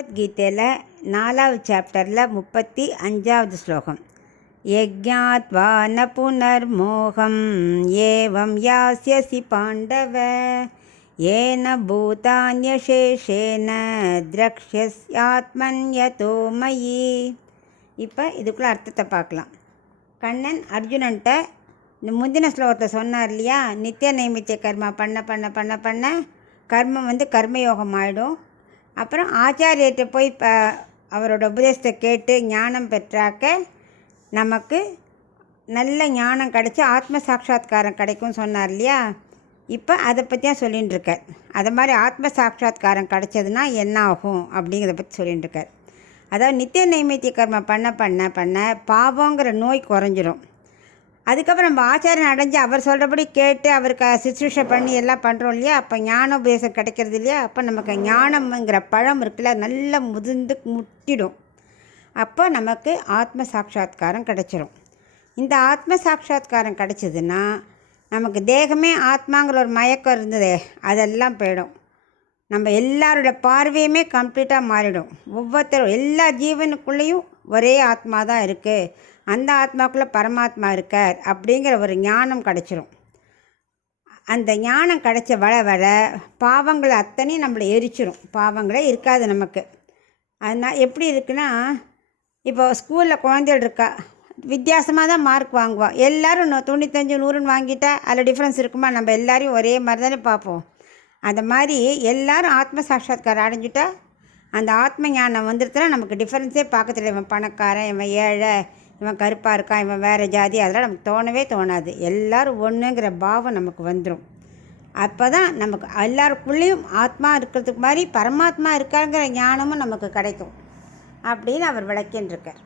பகவத்கீதையில் 4வது சாப்டரில் 35வது ஸ்லோகம். யஜ்ஞாத்வா ந புனர்மோகம் ஏவம் யாஸ்யசி பாண்டவ ஏன பூதான்யசேஷேன திரக்ஷ்யஸ்யாத்மன்யதோ மயி. இப்போ இதுக்குள்ளே அர்த்தத்தை பார்க்கலாம். கண்ணன் அர்ஜுனன்ட்ட இந்த முந்தின ஸ்லோகத்தை சொன்னார் இல்லையா, நித்திய நைமித்திய கர்மா பண்ண பண்ண பண்ண பண்ண கர்மம் கர்மயோகம் ஆகிடும். அப்புறம் ஆச்சாரியர்கிட்ட போய் அவரோட உபதேசத்தை கேட்டு ஞானம் பெற்றாக்க நமக்கு நல்ல ஞானம் கிடச்சி ஆத்ம சாட்சா்காரம் கிடைக்கும்னு சொன்னார் இல்லையா. இப்போ அதை பற்றியாக சொல்லிகிட்டு இருக்கார். அதை மாதிரி ஆத்ம சாட்சா்காரம் கிடச்சதுன்னா என்ன ஆகும் அப்படிங்கிறத பற்றி சொல்லிகிட்டு இருக்கார். அதாவது நித்திய நைமித்திய கர்மா பண்ண பண்ண பண்ண பாவங்கிற நோய் குறைஞ்சிரும். அதுக்கப்புறம் நம்ம ஆச்சாரியன் அடைஞ்சு அவர் சொல்கிறபடி கேட்டு அவருக்கு சுசுரூஷை பண்ணி எல்லாம் பண்ணுறோம் இல்லையா, அப்போ ஞானோபதேசம் கிடைக்கிறது இல்லையா. அப்போ நமக்கு ஞானம்ங்கிற பழம் இருக்குல்ல, நல்லா முதிர்ந்து முட்டிடும். அப்போ நமக்கு ஆத்ம சாட்சா்காரம் கிடைச்சிரும். இந்த ஆத்ம சாட்சா்காரம் கிடைச்சதுன்னா நமக்கு தேகமே ஆத்மாங்கிற ஒரு மயக்கம் இருந்ததே அதெல்லாம் போயிடும். நம்ம எல்லாரோட பார்வையுமே கம்ப்ளீட்டாக மாறிடும். ஒவ்வொருத்தரும் எல்லா ஜீவனுக்குள்ளேயும் ஒரே ஆத்மா தான் இருக்குது, அந்த ஆத்மாக்குள்ளே பரமாத்மா இருக்கார் அப்படிங்கிற ஒரு ஞானம் கிடச்சிரும். அந்த ஞானம் கிடச்ச வர பாவங்களை அத்தனையும் நம்மளை எரிச்சிடும். பாவங்களே இருக்காது நமக்கு. அதனால் எப்படி இருக்குன்னா, இப்போ ஸ்கூலில் குழந்தைகள் இருக்கா, வித்தியாசமாக தான் மார்க் வாங்குவோம். எல்லோரும் 95 100ன்னு வாங்கிட்டா அதில் டிஃப்ரென்ஸ் இருக்குமா? நம்ம எல்லோரையும் ஒரே மாதிரி தானே பார்ப்போம். அந்த மாதிரி எல்லோரும் ஆத்ம சாட்சா்காரம் அடைஞ்சிட்டா அந்த ஆத்ம ஞானம் வந்துடுச்சுன்னா நமக்கு டிஃப்ரென்ஸே பார்க்க தெரியாது. இவன் பணக்காரன், இவன் ஏழை, இவன் கருப்பாக இருக்கான், இவன் வேறு ஜாதி, அதெல்லாம் நமக்கு தோணவே தோணாது. எல்லோரும் ஒன்றுங்கிற பாவம் நமக்கு வந்துடும். அப்போ தான் நமக்கு எல்லாருக்குள்ளேயும் ஆத்மா இருக்கிறதுக்கு மாதிரி பரமாத்மா இருக்காங்கிற ஞானமும் நமக்கு கிடைக்கும் அப்படின்னு அவர் விளக்கின்றிருக்கார்.